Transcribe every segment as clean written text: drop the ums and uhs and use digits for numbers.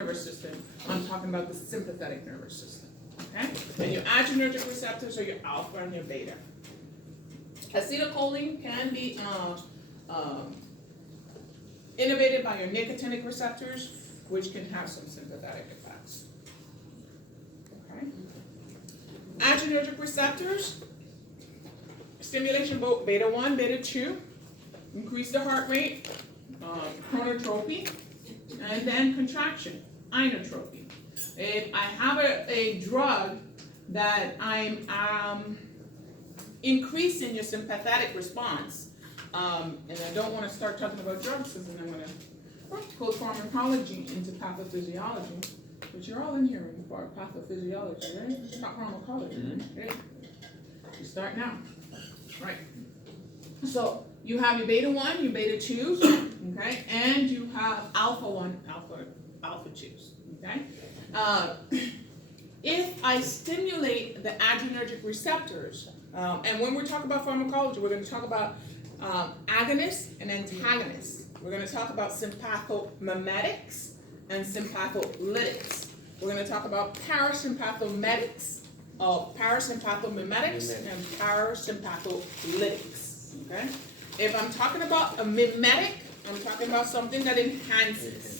nervous system. I'm talking about the sympathetic nervous system. Okay? And your adrenergic receptors are your alpha and your beta. Acetylcholine can be innervated by your nicotinic receptors, which can have some sympathetic effects. Okay? Adrenergic receptors, stimulation both beta 1, beta 2, increase the heart rate, chronotropy, and then contraction, inotropy. If I have a drug that I'm increasing your sympathetic response, and I don't want to start talking about drugs because then I'm going to pull pharmacology into pathophysiology, but you're all in here for pathophysiology, right? Not pharmacology, right? You start now, right? So you have your beta 1, your beta 2s, okay, and you have alpha 1, alpha 2s, okay? If I stimulate the adrenergic receptors, and when we're talking about pharmacology, we're going to talk about agonists and antagonists. We're going to talk about sympathomimetics and sympatholytics. We're going to talk about parasympathomimetics and parasympatholytics. Okay? If I'm talking about a mimetic, I'm talking about something that enhances.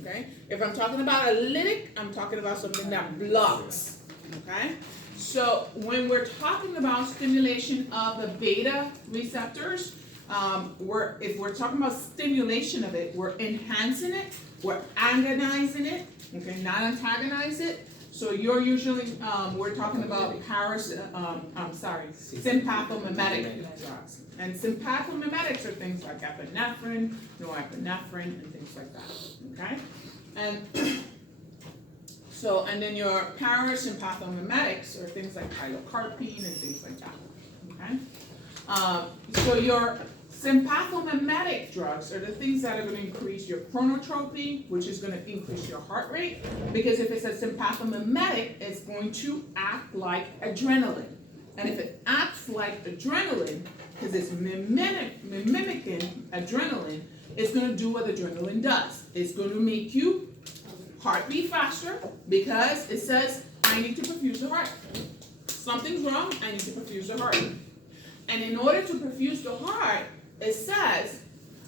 Okay? If I'm talking about a lytic, I'm talking about something that blocks. Okay? So when we're talking about stimulation of the beta receptors, if we're talking about stimulation of it, we're enhancing it, we're agonizing it, okay, not antagonize it. So you're usually, we're talking about sympathomimetic drugs. And sympathomimetics are things like epinephrine, norepinephrine, and things like that, okay? And so, and then your parasympathomimetics are things like pilocarpine and things like that, okay? So your sympathomimetic drugs are the things that are going to increase your chronotropy, which is going to increase your heart rate, because if it's a sympathomimetic, it's going to act like adrenaline. And if it acts like adrenaline, because it's mimicking adrenaline, it's going to do what adrenaline does. It's going to make you heart beat faster because it says, I need to perfuse the heart. Something's wrong, I need to perfuse the heart. And in order to perfuse the heart, it says,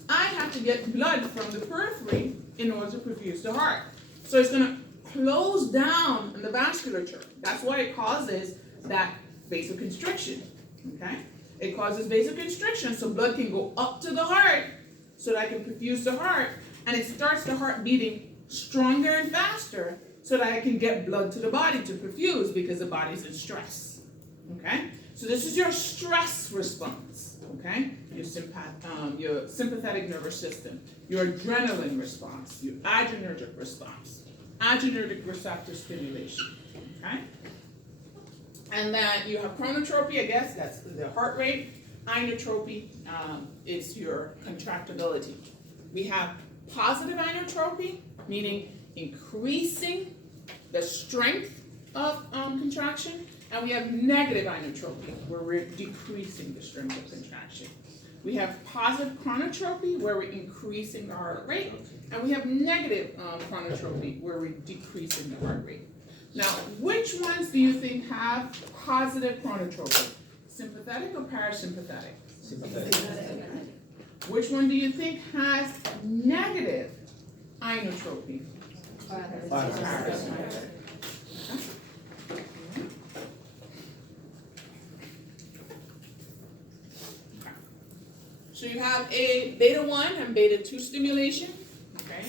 I have to get blood from the periphery in order to perfuse the heart. So it's going to close down the vasculature. That's why it causes that vasoconstriction, okay? It causes vasoconstriction so blood can go up to the heart so that I can perfuse the heart, and it starts the heart beating stronger and faster so that I can get blood to the body to perfuse because the body's in stress, okay? So this is your stress response, okay? Your sympathetic nervous system, your adrenaline response, your adrenergic response, adrenergic receptor stimulation, okay? And then you have chronotropy, I guess, that's the heart rate. Inotropy is your contractibility. We have positive inotropy, meaning increasing the strength of contraction, and we have negative inotropy, where we're decreasing the strength of contraction. We have positive chronotropy, where we're increasing the heart rate, and we have negative chronotropy, where we're decreasing the heart rate. Now, which ones do you think have positive chronotropy? Sympathetic or parasympathetic? Sympathetic. Which one do you think has negative inotropy? Parasympathetic. So you have a beta 1 and beta 2 stimulation. Okay.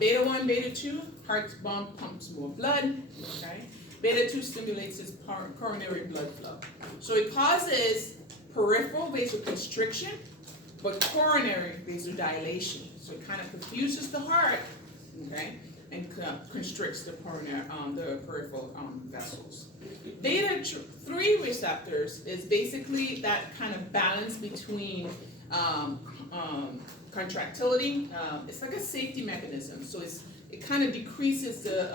Beta 1, beta 2, heart pumps more blood. Okay. Beta 2 stimulates this coronary blood flow. So it causes peripheral vasoconstriction, but coronary vasodilation. So it kind of confuses the heart, okay, and constricts the coronary, the peripheral vessels. Beta 3 receptors is basically that kind of balance between contractility. It's like a safety mechanism. So it kind of decreases the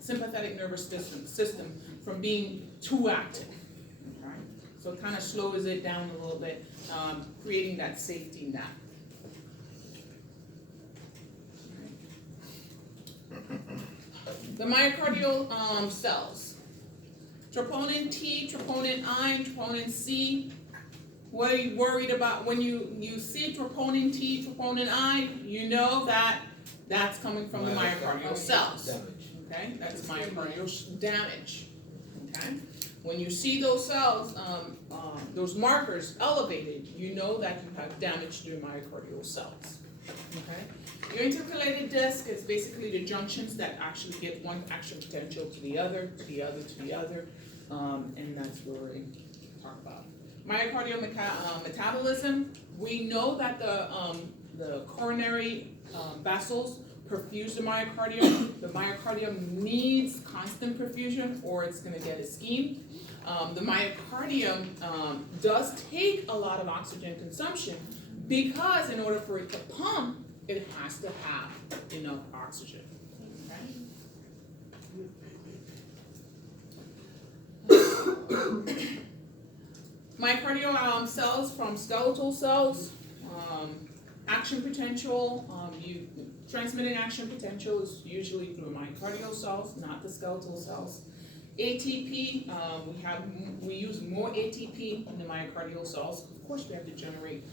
sympathetic nervous system from being too active. Okay? So it kind of slows it down a little bit, creating that safety net. The myocardial cells. Troponin T, troponin I, and troponin C. What are you worried about when you see troponin T, troponin I? You know that that's coming from the myocardial cells. Okay, that's myocardial damage. Okay, when you see those cells, those markers elevated, you know that you have damage to your myocardial cells. Okay, your intercalated disc is basically the junctions that actually get one action potential to the other, to the other, to the other, and that's where we talk about myocardial metabolism. We know that the coronary vessels perfuse the myocardium. The myocardium needs constant perfusion or it's going to get ischemic. The myocardium does take a lot of oxygen consumption because in order for it to pump, it has to have enough oxygen. Okay? Myocardial cells from skeletal cells, action potential, transmitting action potential is usually through myocardial cells, not the skeletal cells. ATP, we use more ATP in the myocardial cells. Of course, we have to generate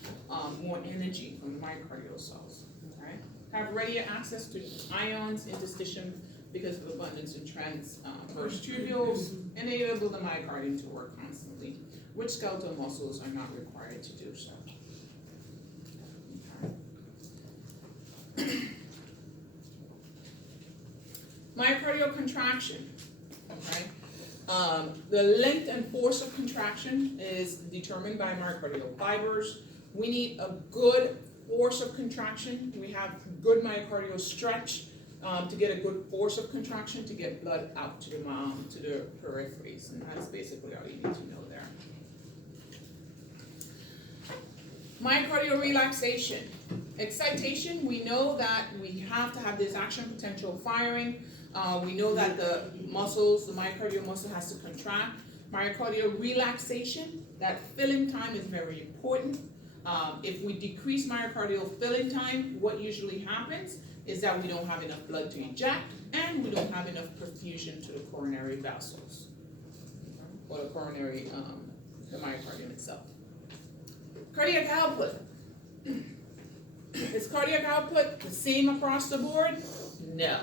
more energy from the myocardial cells. Okay? Have ready access to ions, interstitium, because of abundance in transverse tubules, enable the myocardium to work constantly, which skeletal muscles are not required to do so. Okay. Myocardial contraction. Okay. The length and force of contraction is determined by myocardial fibers. We need a good force of contraction. We have good myocardial stretch to get a good force of contraction to get blood out to the peripheries, and that's basically all you need to know there. Myocardial relaxation. Excitation, we know that we have to have this action potential firing. We know that the myocardial muscle has to contract. Myocardial relaxation, that filling time is very important. If we decrease myocardial filling time, what usually happens is that we don't have enough blood to eject and we don't have enough perfusion to the coronary vessels, or the myocardium itself. Cardiac output. Is cardiac output the same across the board? No.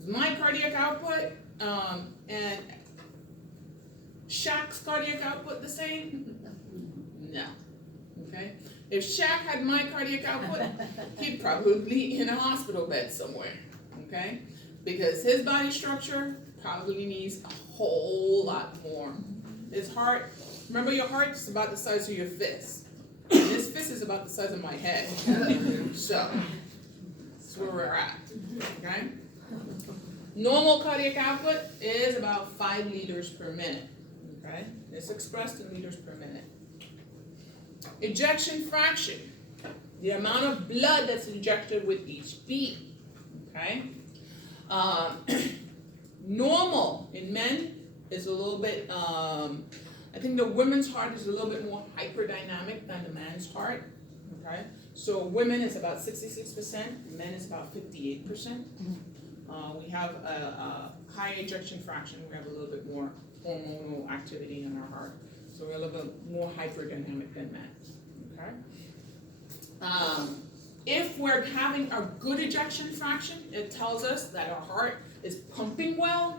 Is my cardiac output and Shaq's cardiac output the same? No. Okay? If Shaq had my cardiac output, he'd probably be in a hospital bed somewhere. Okay? Because his body structure probably needs a whole lot more. His heart, remember your heart is about the size of your fist. And his fist is about the size of my head. So, that's where we're at. Okay? Normal cardiac output is about 5 liters per minute. Okay? It's expressed in liters per minute. Ejection fraction, the amount of blood that's injected with each beat. Okay? Normal in men is a little bit, I think the women's heart is a little bit more hyperdynamic than the man's heart. Okay? So women is about 66%, men is about 58%. We have a high ejection fraction, we have a little bit more hormonal activity in our heart. So we're a little bit more hyperdynamic than men. Okay? If we're having a good ejection fraction, it tells us that our heart is pumping well.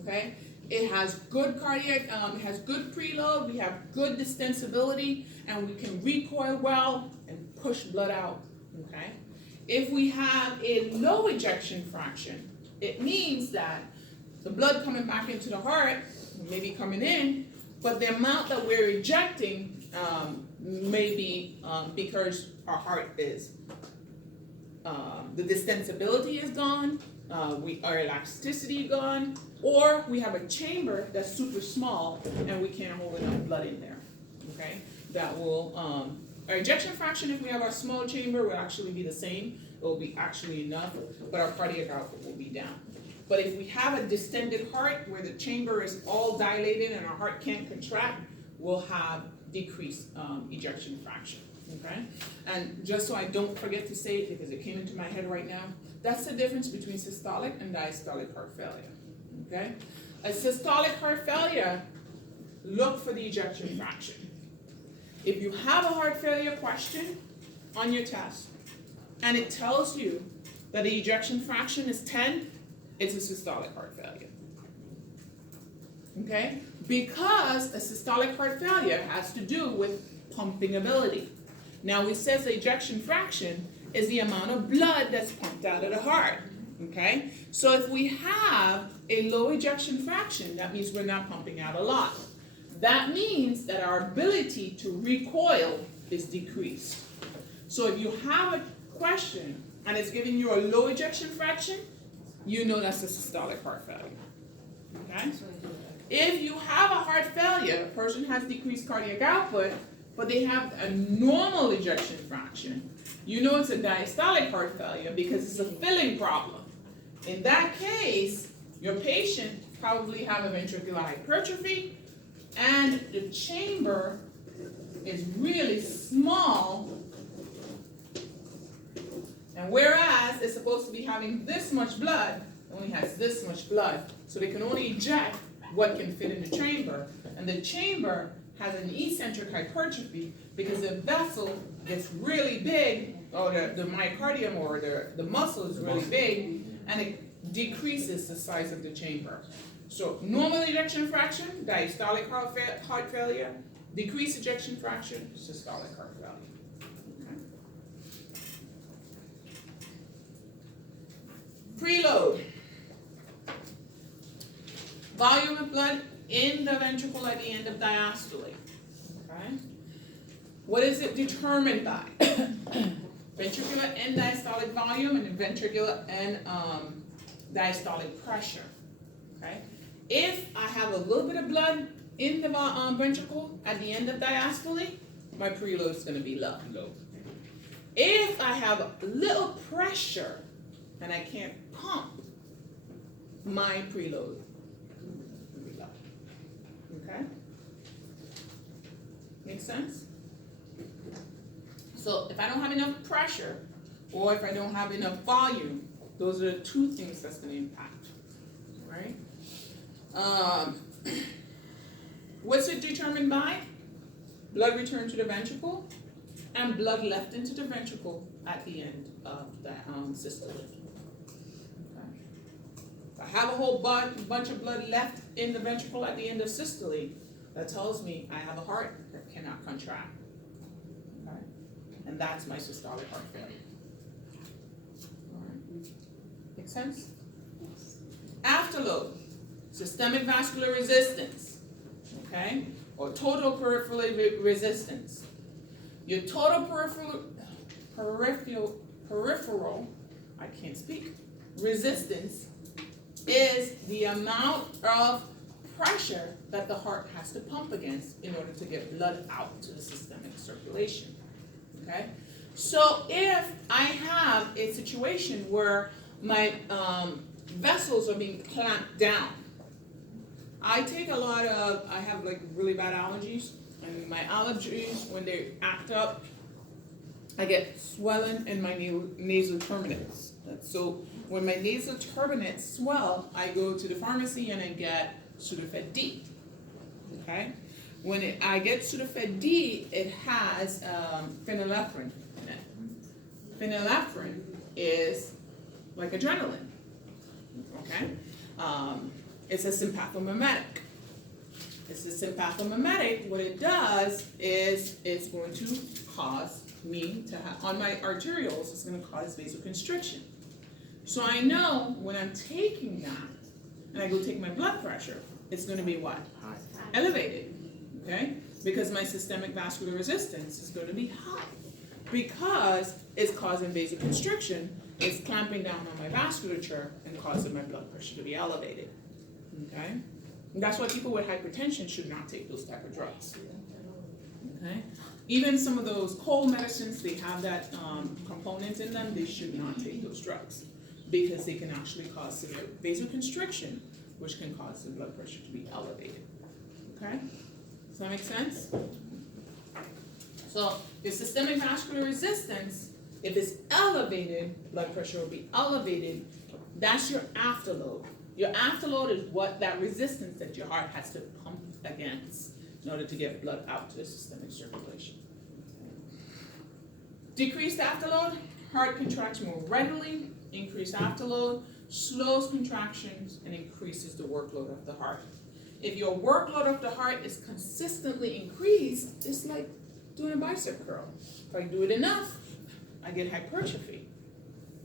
Okay? It has good cardiac, it has good preload, we have good distensibility, and we can recoil well and push blood out. Okay? If we have a low ejection fraction, it means that the blood coming back into the heart may be coming in, but the amount that we're ejecting may be because our heart is, the distensibility is gone, our elasticity gone, or we have a chamber that's super small and we can't hold enough blood in there. Okay? That will, our ejection fraction, if we have our small chamber, will actually be the same. It will be actually enough, but our cardiac output will be down. But if we have a distended heart where the chamber is all dilated and our heart can't contract, we'll have decreased ejection fraction. Okay? And just so I don't forget to say it because it came into my head right now, that's the difference between systolic and diastolic heart failure. Okay? A systolic heart failure, look for the ejection fraction. If you have a heart failure question on your test and it tells you that the ejection fraction is 10, it's a systolic heart failure. Okay? Because a systolic heart failure has to do with pumping ability. Now, it says the ejection fraction is the amount of blood that's pumped out of the heart. Okay? So if we have a low ejection fraction, that means we're not pumping out a lot. That means that our ability to recoil is decreased. So if you have a question and it's giving you a low ejection fraction, you know that's a systolic heart failure. Okay? If you have a heart failure, a person has decreased cardiac output, but they have a normal ejection fraction, you know it's a diastolic heart failure because it's a filling problem. In that case, your patient probably have a ventricular hypertrophy and the chamber is really small, and whereas it's supposed to be having this much blood, it only has this much blood, so they can only eject what can fit in the chamber, and the chamber has an eccentric hypertrophy because the vessel gets really big, or the myocardium or the muscle is really big, and it decreases the size of the chamber. So normal ejection fraction, diastolic heart failure, decreased ejection fraction, systolic heart failure. Okay. Preload. Volume of blood in the ventricle at the end of diastole. Okay. What is it determined by? Ventricular end diastolic volume and ventricular end diastolic pressure. Okay. If I have a little bit of blood in the ventricle at the end of diastole, my preload is going to be low. If I have a little pressure and I can't pump, my preload will be low. Okay? Make sense? So if I don't have enough pressure or if I don't have enough volume, those are the two things that's going to impact. Right? What's it determined by? Blood return to the ventricle and blood left into the ventricle at the end of the systole. Okay. If I have a whole bunch of blood left in the ventricle at the end of systole, that tells me I have a heart that cannot contract. Okay. And that's my systolic heart failure. All right. Make sense? Afterload. Systemic vascular resistance, okay, or total peripheral resistance. Your total peripheral, I can't speak, resistance is the amount of pressure that the heart has to pump against in order to get blood out to the systemic circulation, okay? So if I have a situation where my vessels are being clamped down, I have like really bad allergies, and my allergies, when they act up, I get swelling in my nasal terminates. So when my nasal terminates swell, I go to the pharmacy and I get Sudafed D. Okay? When I get Sudafed D, it has phenylephrine in it. Phenylephrine is like adrenaline. Okay? It's a sympathomimetic. It's a sympathomimetic. What it does is it's going to cause me to have, on my arterioles, it's going to cause vasoconstriction. So I know when I'm taking that, and I go take my blood pressure, it's going to be what? High. Elevated. Okay? Because my systemic vascular resistance is going to be high. Because it's causing vasoconstriction, it's clamping down on my vasculature and causing my blood pressure to be elevated. Okay? And that's why people with hypertension should not take those type of drugs. Okay? Even some of those cold medicines, they have that component in them, they should not take those drugs because they can actually cause severe vasoconstriction, which can cause the blood pressure to be elevated. Okay? Does that make sense? So your systemic vascular resistance, if it's elevated, blood pressure will be elevated. That's your afterload. Your afterload is what that resistance that your heart has to pump against in order to get blood out to the systemic circulation. Decreased afterload, heart contracts more readily. Increased afterload slows contractions and increases the workload of the heart. If your workload of the heart is consistently increased, it's like doing a bicep curl. If I do it enough, I get hypertrophy.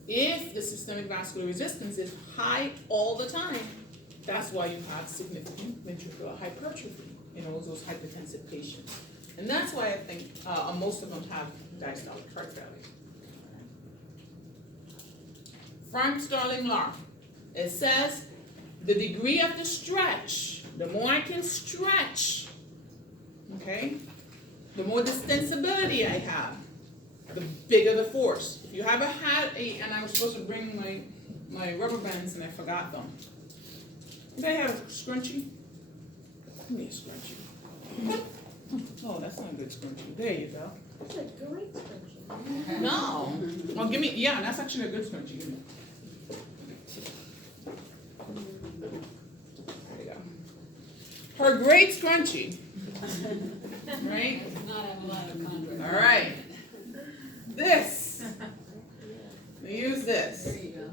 If the systemic vascular resistance is high all the time, that's why you have significant ventricular hypertrophy in all those hypertensive patients. And that's why I think most of them have diastolic heart failure. Frank-Starling law. It says the degree of the stretch, the more I can stretch, okay, the more distensibility I have, the bigger the force. If you ever had and I was supposed to bring my rubber bands and I forgot them. Anybody have a scrunchie? Give me a scrunchie. Oh, that's not a good scrunchie. There you go. That's a great scrunchie. No. Well, give me, yeah, that's actually a good scrunchie. Give me. There you go. Her great scrunchie. Right? Not have a lot of contrast. All right. This. We use this. There you go.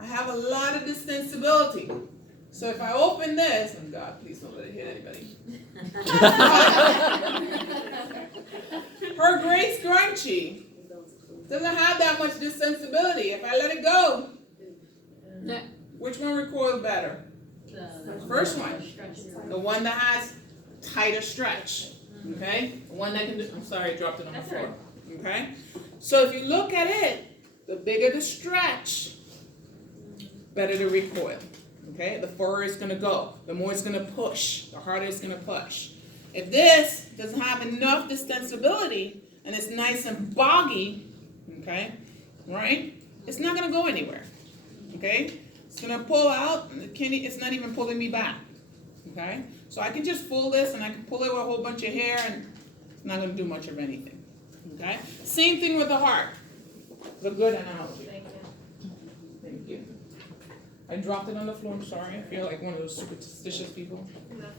I have a lot of distensibility. So if I open this, and God, please don't let it hit anybody. Her great scrunchie doesn't have that much distensibility. If I let it go, which one recoils better? The first one. The one that has tighter stretch. Okay? The one that can do, I'm sorry, I dropped it on the floor. Okay? So if you look at it, the bigger the stretch, better the recoil. Okay? The further it's going to go. The more it's going to push. The harder it's going to push. If this doesn't have enough distensibility and it's nice and boggy, okay, right? It's not going to go anywhere. Okay? It's going to pull out, and it's not even pulling me back. Okay? So I can just pull this and I can pull it with a whole bunch of hair and it's not going to do much of anything. Okay? Same thing with the heart. It's a good analogy. Thank you. Thank you. I dropped it on the floor. I'm sorry. I feel like one of those superstitious people.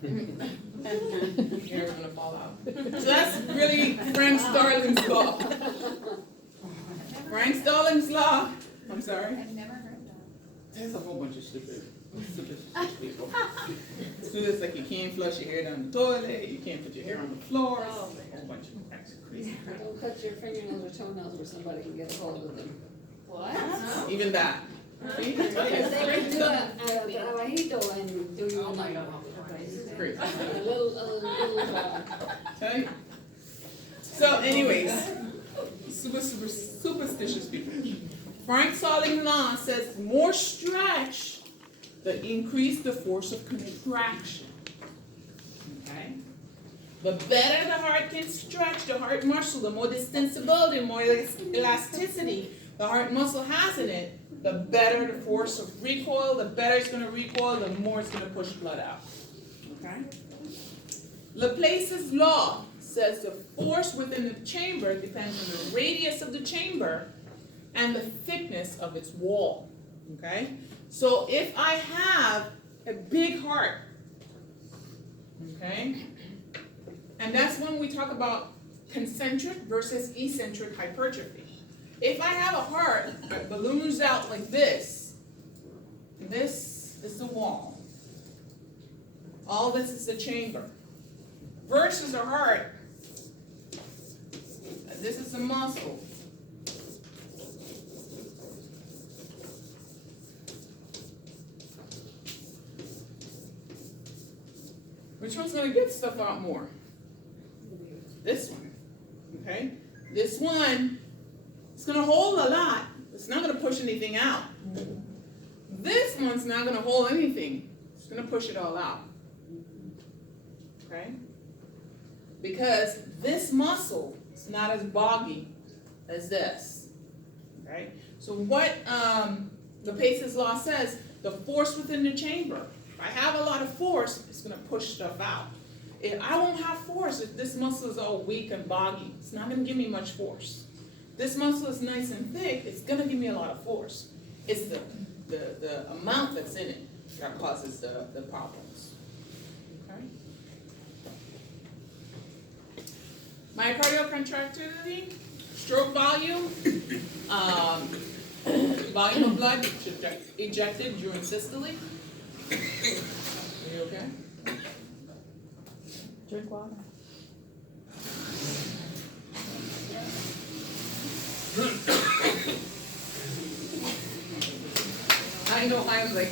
Your hair is going to fall out. So that's really Frank Starling's law. Frank Starling's law. I'm sorry. I've never heard that. There's a whole bunch of stupid people. So it's like you can't flush your hair down the toilet, you can't put your hair on the floor. A whole bunch of crazy. Don't cut your fingernails or toenails where somebody can get a hold of them. What? Even that. See? They can do a abajito and do you Oh my God. It's crazy. a little Okay? So anyways, superstitious people. Frank Starling law says more stretch, the increase the force of contraction. Okay? The better the heart can stretch, the heart muscle, the more distensibility, more elasticity the heart muscle has in it, the better the force of recoil, the better it's going to recoil, the more it's going to push blood out. Okay? Laplace's law says the force within the chamber depends on the radius of the chamber and the thickness of its wall. Okay? So if I have a big heart, okay, and that's when we talk about concentric versus eccentric hypertrophy. If I have a heart that balloons out like this is the wall. All this is the chamber. Versus a heart, this is the muscle. Which one's going to get stuff out more? This one. Okay? This one, it's going to hold a lot. It's not going to push anything out. This one's not going to hold anything. It's going to push it all out. Okay? Because this muscle is not as boggy as this. Okay? So what Laplace's law says, the force within the chamber. If I have a lot of force, it's going to push stuff out. If I won't have force if this muscle is all weak and boggy. It's not gonna give me much force. This muscle is nice and thick, it's gonna give me a lot of force. It's the amount that's in it that causes the problems. Okay? Myocardial contractility, stroke volume, volume of blood ejected during systole. Are you okay? Drink water. I know I'm like,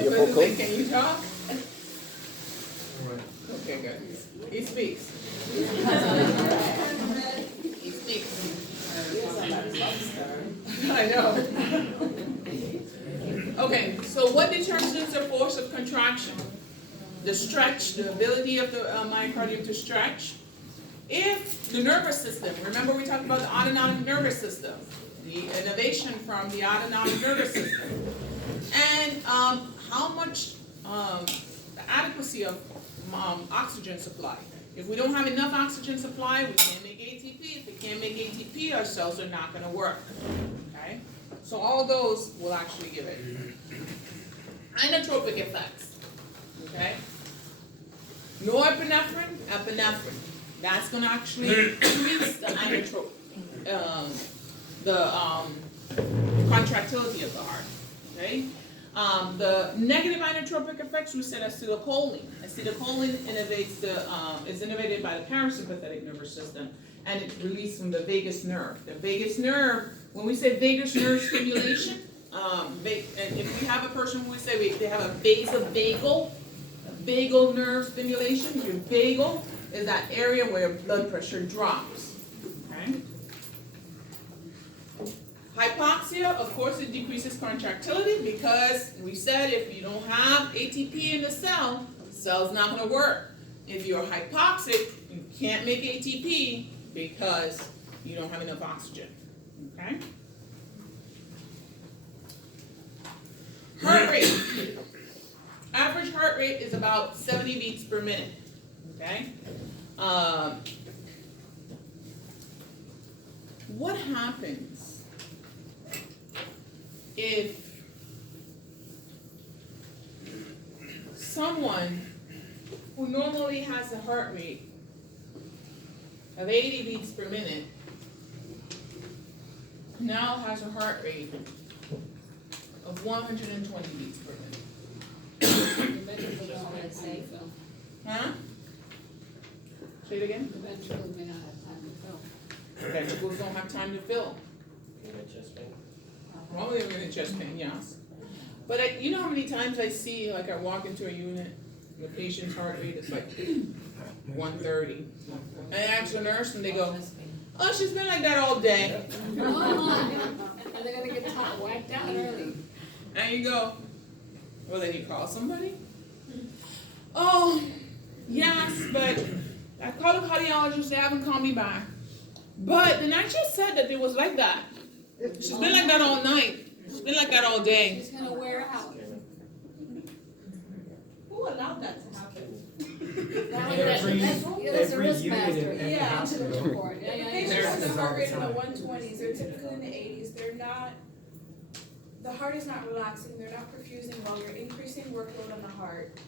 Your vocal? can you talk? Okay, good. He speaks. He speaks. I know. Okay, so what determines the force of contraction? The stretch, the ability of the myocardium to stretch. If the nervous system, remember we talked about the autonomic nervous system, the innervation from the autonomic nervous system, and how much, the adequacy of oxygen supply. If we don't have enough oxygen supply, we can't make ATP. If we can't make ATP, our cells are not going to work. Okay? So all those will actually give it. Inotropic effects. Okay? Norepinephrine, epinephrine. That's going to actually increase the inotrope, the contractility of the heart. Okay? The negative inotropic effects, we said acetylcholine. Acetylcholine is innervated by the parasympathetic nervous system, and it's released from the vagus nerve. The vagus nerve, when we say vagus nerve stimulation, and if we have a person who we say they have a vagal nerve stimulation, your vagal is that area where blood pressure drops. Okay? Hypoxia, of course, it decreases contractility because we said if you don't have ATP in the cell, the cell's not going to work. If you're hypoxic, you can't make ATP because you don't have enough oxygen. Okay? Heart rate. Average heart rate is about 70 beats per minute. Okay? What happens if someone who normally has a heart rate of 80 beats per minute now has a heart rate of 120 beats per minute? Huh? Say it again? Eventually may not have time to fill. Vegetables don't have time to fill. Well, they're in a chest pain, yes. But you know how many times I see, like I walk into a unit, the patient's heart rate is like 130. And I ask the nurse and they go, oh, she's been like that all day. And they're gonna get whacked out early. And you go, well, then you call somebody? Oh, yes, but I called a cardiologist, they haven't called me back. But then I just said that it was like that. She's been like that all night. She's been like that all day. She's gonna wear out. Who allowed that to happen? That's a risk unit factor. in every Yeah, to hospital. the report. Yeah, yeah, Patients yeah. with a heart rate in the Time. 120s, they're typically in the 80s, they're not, the heart is not relaxing, they're not perfusing well, you're increasing workload on the heart.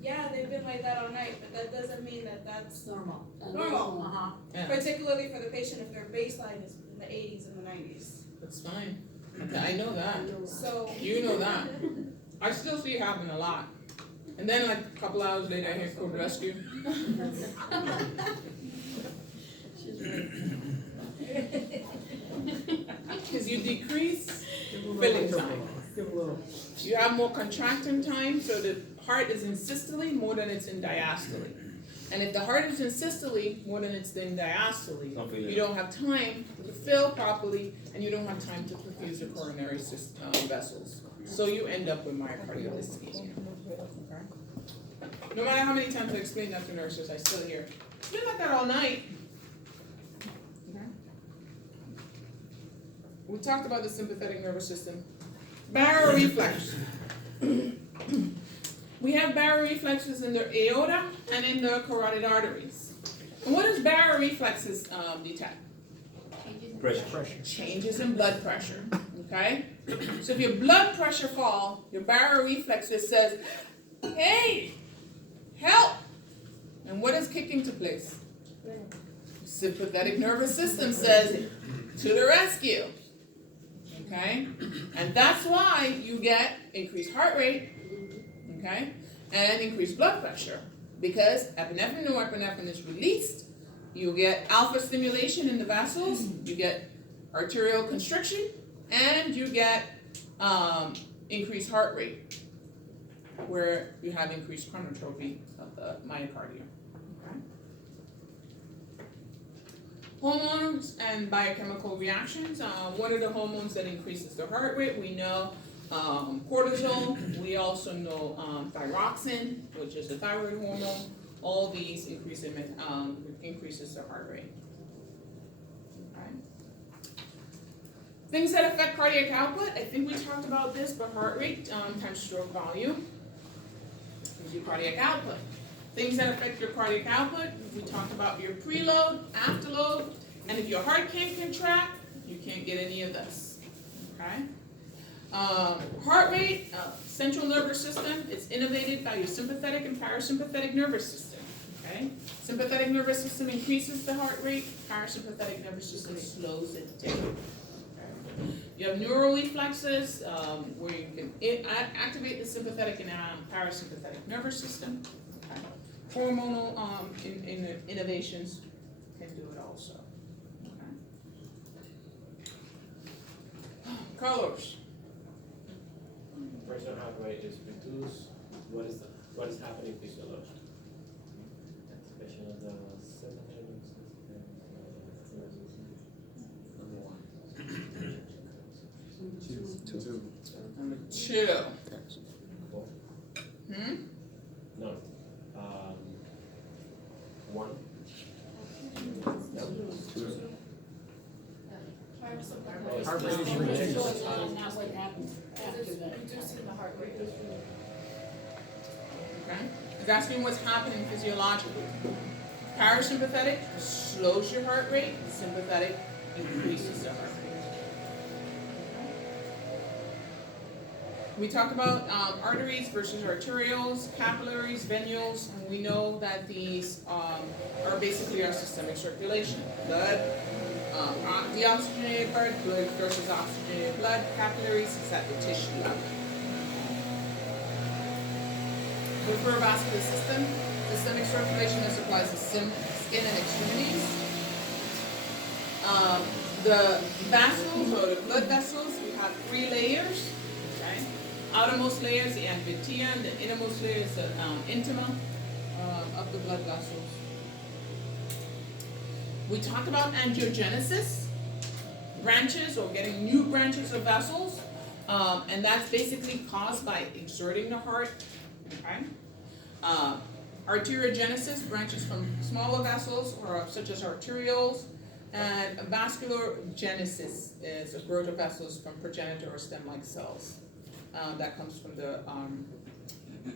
Yeah, they've been like that all night, but that doesn't mean that that's Normal. normal. Yeah, Particularly for the patient if their baseline is in the 80s and the 90s. that's fine. Okay, I know that. So. You know that. I still see it happen a lot. And then like a couple hours later, I hear code rescue. Because you decrease filling time. You have more contracting time, so the heart is in systole more than it's in diastole. And if the heart is in systole more than it's in diastole, you don't have time to fill properly, and you don't have time to perfuse your coronary vessels. So you end up with myocardial ischemia. Okay? No matter how many times I explain that to nurses, I still hear, it's been like that all night. Okay? We talked about the sympathetic nervous system. Barrel reflex. We have barrier reflexes in the aorta and in the carotid arteries. And what does barrier reflexes detect? Pressure. Changes in blood pressure, okay? So if your blood pressure falls, your barrier reflexes says, hey, help! And what is kicking to place? Sympathetic nervous system says, to the rescue, okay? And that's why you get increased heart rate, okay? And increased blood pressure, because epinephrine and norepinephrine is released. You get alpha stimulation in the vessels, you get arterial constriction, and you get increased heart rate, where you have increased chronotropy of the myocardium. Okay? Hormones and biochemical reactions. What are the hormones that increases the heart rate? We know cortisol. We also know thyroxine, which is the thyroid hormone. All these increases the heart rate. Okay. Things that affect cardiac output. I think we talked about this, but heart rate times stroke volume gives you cardiac output. Things that affect your cardiac output. We talked about your preload, afterload, and if your heart can't contract, you can't get any of this. Okay. Heart rate, central nervous system, it's innervated by your sympathetic and parasympathetic nervous system. Okay? Sympathetic nervous system increases the heart rate, parasympathetic nervous system slows it down. Okay? You have neural reflexes where you can activate the sympathetic and parasympathetic nervous system. Okay? Hormonal innovations can do it also. Okay? Colors. Pressure heart rate is reduced. What is happening physiologically? Especially the sympathetic Two. Number 2. No. 1. Heart rate is reduced. Not what happens after that. Reducing the heart rate. Okay? He's asking what's happening physiologically. Parasympathetic slows your heart rate, sympathetic increases the heart rate. We talked about arteries versus arterioles, capillaries, venules, and we know that these are basically our systemic circulation. Blood, deoxygenated blood versus oxygenated blood. Capillaries is at the tissue level. Peripheral vascular system, systemic circulation that supplies the skin and extremities. The vessels or the blood vessels, we have 3 layers. Okay? Outermost layer is the adventitia, and the innermost layer is the intima of the blood vessels. We talked about angiogenesis, branches or getting new branches of vessels, and that's basically caused by exerting the heart. Okay? Arteriogenesis, branches from smaller vessels or such as arterioles, and vascular genesis is a growth of vessels from progenitor or stem-like cells. That comes from the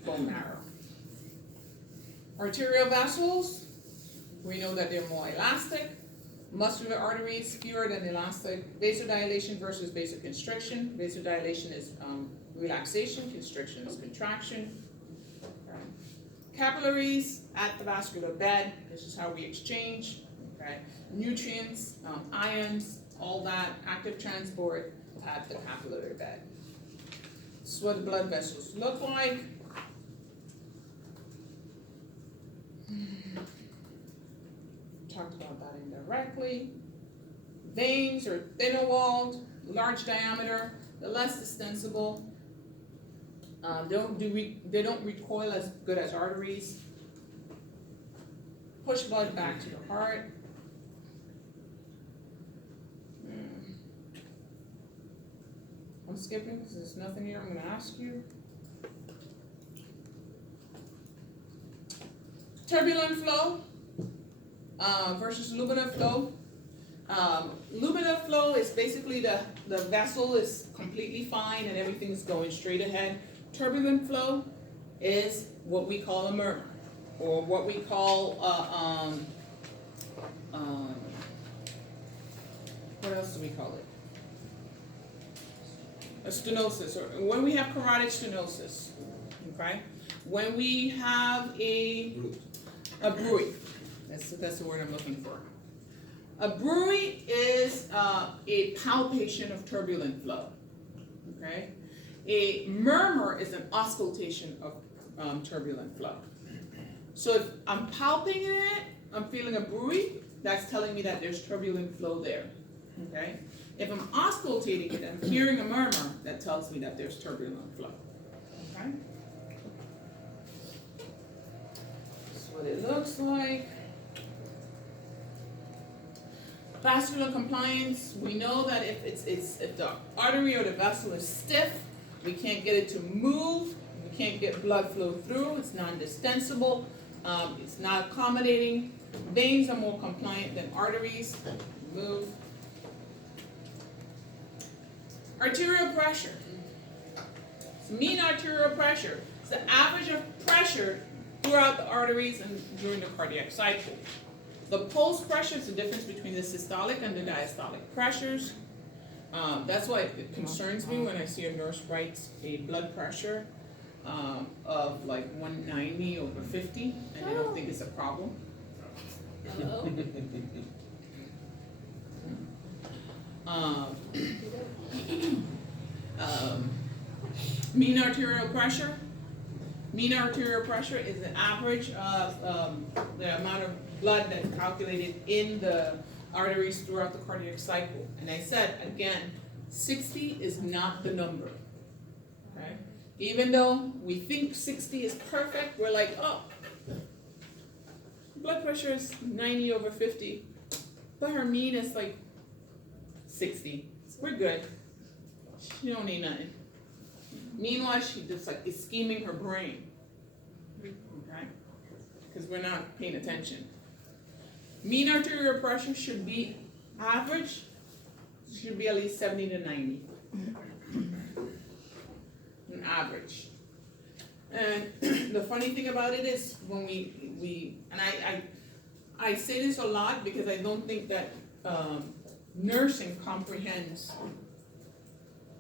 bone marrow. Arterial vessels, we know that they're more elastic. Muscular arteries, fewer than elastic. Vasodilation versus vasoconstriction. Vasodilation is relaxation, constriction is contraction. Okay. Capillaries at the vascular bed, this is how we exchange. Okay. Nutrients, ions, all that, active transport at the capillary bed. This is what the blood vessels look like. Talked about that indirectly. Veins are thinner walled, large diameter, they're less extensible. They don't recoil as good as arteries. Push blood back to the heart. I'm skipping because there's nothing here I'm going to ask you. Turbulent flow versus luminant flow. Luminant flow is basically the vessel is completely fine and everything is going straight ahead. Turbulent flow, is what we call a murmur, or what we call, what else do we call it? A stenosis, or when we have carotid stenosis, okay? When we have a bruit, that's the word I'm looking for. A bruit is a palpation of turbulent flow, okay? A murmur is an auscultation of turbulent flow. So if I'm palpating it, I'm feeling a bruit, that's telling me that there's turbulent flow there, okay? If I'm auscultating it, I'm hearing a murmur, that tells me that there's turbulent flow, okay? That's what it looks like. Vascular compliance, we know that if the artery or the vessel is stiff, we can't get it to move, we can't get blood flow through, it's non-distensible, it's not accommodating. Veins are more compliant than arteries. Move. Arterial pressure. So mean arterial pressure is the average of pressure throughout the arteries and during the cardiac cycle. The pulse pressure is the difference between the systolic and the diastolic pressures. That's why it concerns me when I see a nurse writes a blood pressure of like 190 over 50, and I don't think it's a problem. Mean arterial pressure. Mean arterial pressure is the average of the amount of blood that's calculated in the arteries throughout the cardiac cycle. And I said, again, 60 is not the number, okay? Even though we think 60 is perfect, we're like, oh, blood pressure is 90 over 50, but her mean is like 60. We're good. She don't need nothing. Meanwhile, she just like is scheming her brain, okay? Because we're not paying attention. Mean arterial pressure should be average, should be at least 70 to 90. An average. And the funny thing about it is when we and I say this a lot because I don't think that nursing comprehends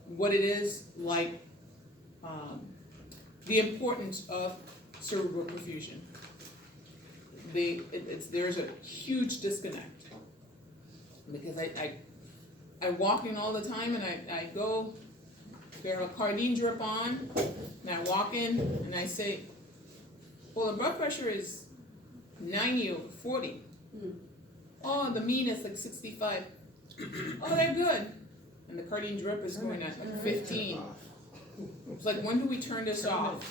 what it is like, the importance of cerebral perfusion. There's a huge disconnect because I walk in all the time and I go, there's a cardine drip on, and I walk in and I say, well, the blood pressure is 90 over 40. Oh, the mean is like 65. Oh, they're good. And the cardine drip is going at like 15. It's like, when do we turn this off?